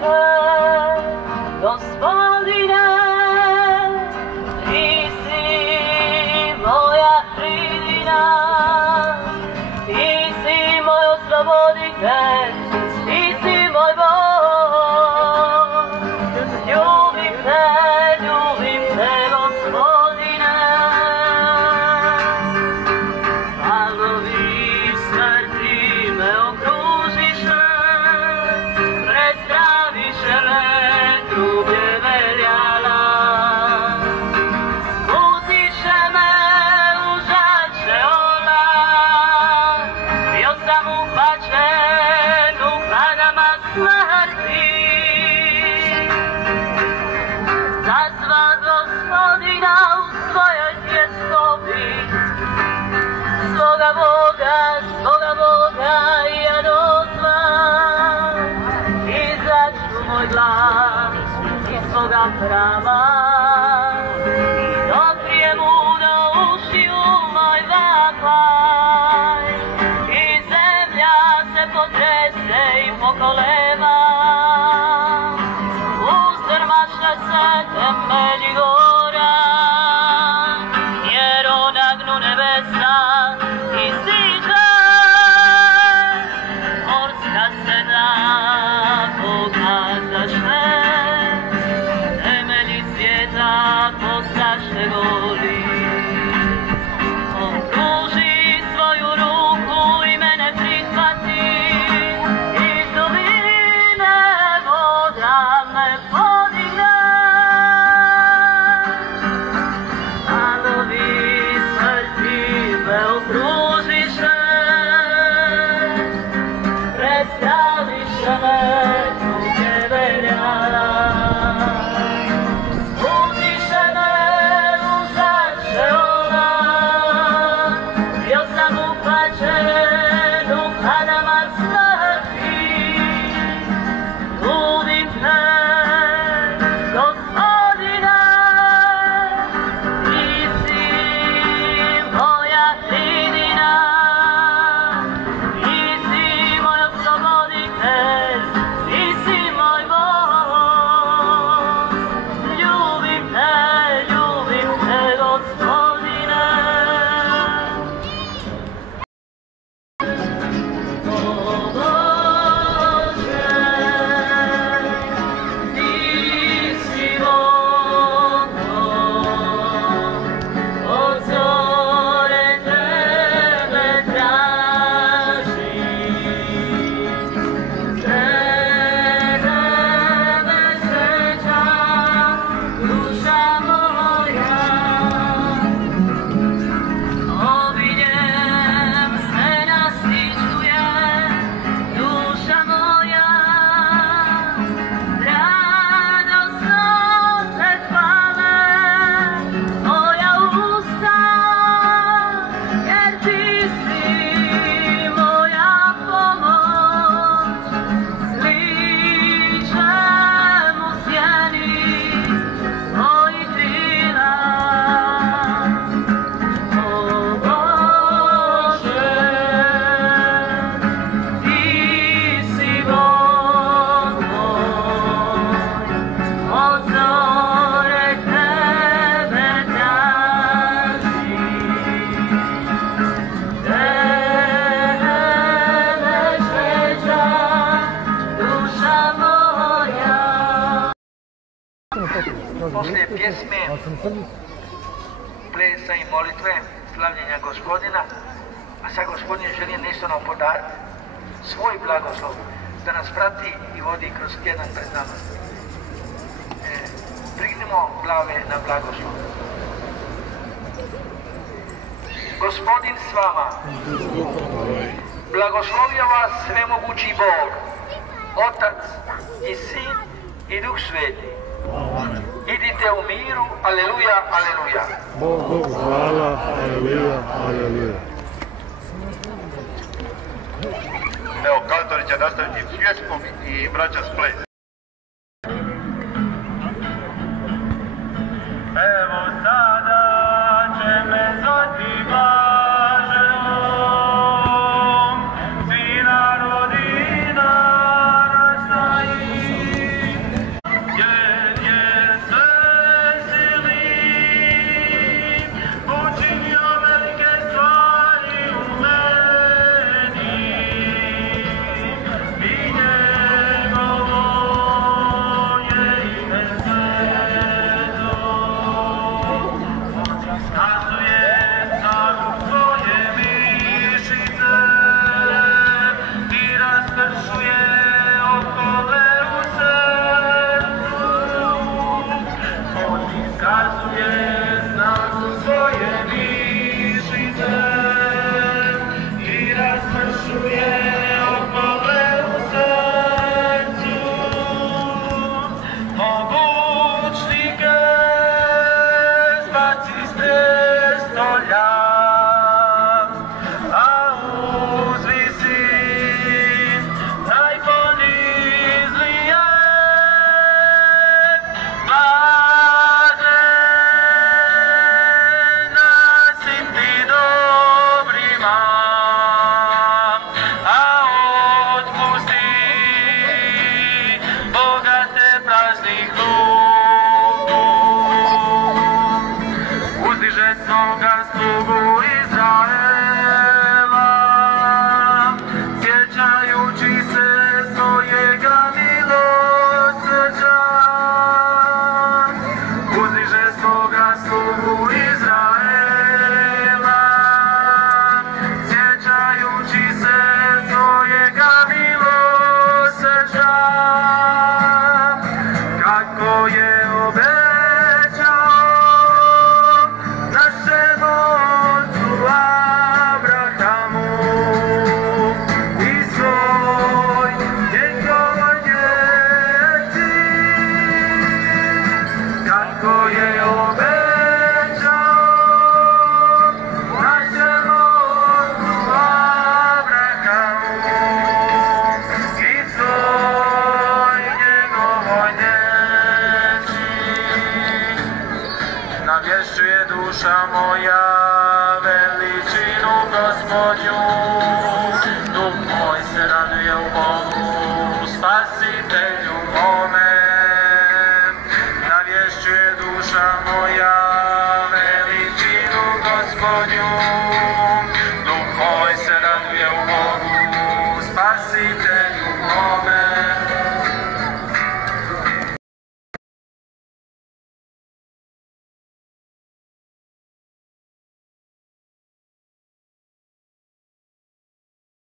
molitve, Gospodine, ti si moja hridina, ti si moj osloboditelj, ti si moj Bog. Ljubim te, Gospodine. Valovi smrti me okružiše, prestraviše me trublje veljala. Utiše me, užače ona, bio sam uhvaćen u kadama smrti. Zazva Gospodina u svojoj tjeskobi, svoga Boga ja dozvam. Izaću moj glas iz svoga hrama i doprijem mu do ušiju moj vapaj. I zemlja se potrese i pokoleva, uzdrmaše se temelji gora, jer odagnu nebesa i siđe morska scena pokazaše, temelji svijeta postaše goli. Okruži svoju ruku i mene prihvati, iz dubine voda me podigne. Valovi smrti me okružiše, prestraviše me tuge veljala. Utiše me, užače ona, bio sam uhvaćen u kadama smrti. Ljubim te, Gospodine, ti si moja hridina, ti si moj osloboditelj, ti si moj Bog. Ljubim te, Gospodine. O Bože, ti si Bog moj, od zore tebe tražim, tebe čeka duša moja. Obiljem se nastičuje duša moja, radosno te hvale moja usta, jer ti si moja pomoć, sličem u sjeni tvojih krila. O Bože, ti si Bog moj, od zore tebe tražim, tebe žeđa duša moja. Poslije pjesme, plesa i molitve, slavljenja Gospodina, a sad Gospodin želi nešto nam podariti, svoj blagoslov, da nas prati i vodi kroz tjedan pred nama. Prignimo glave na blagoslov. Gospodin s vama, blagoslovio vas svemogući Bog, Otac i Sin i Duh Sveti. Idite u miru, aleluja, aleluja. Bogu hvala, aleluja, aleluja. Evo, kantori će nastaviti pjesmom i braća s plesom. Evo sada će me zvati blaženom, sina rodina nastaji. svoga slugu Izraela, sjećajući se svojega milosrđa. Uzdiže svoga slugu Izraela, sjećajući se svojega milosrđa, kako je obećao našem ocu Abrahamu i svoj njegovoj djeci, kako je obećao našem ocu Abrahamu i svoj njegovoj djeci. Navješćuje duša moja veličinu Gospodnju, duh moj se raduje u Bogu, Spasitelju mome. Navješćuje duša moja veličinu Gospodnju, duh moj se raduje u Bogu, Spasitelju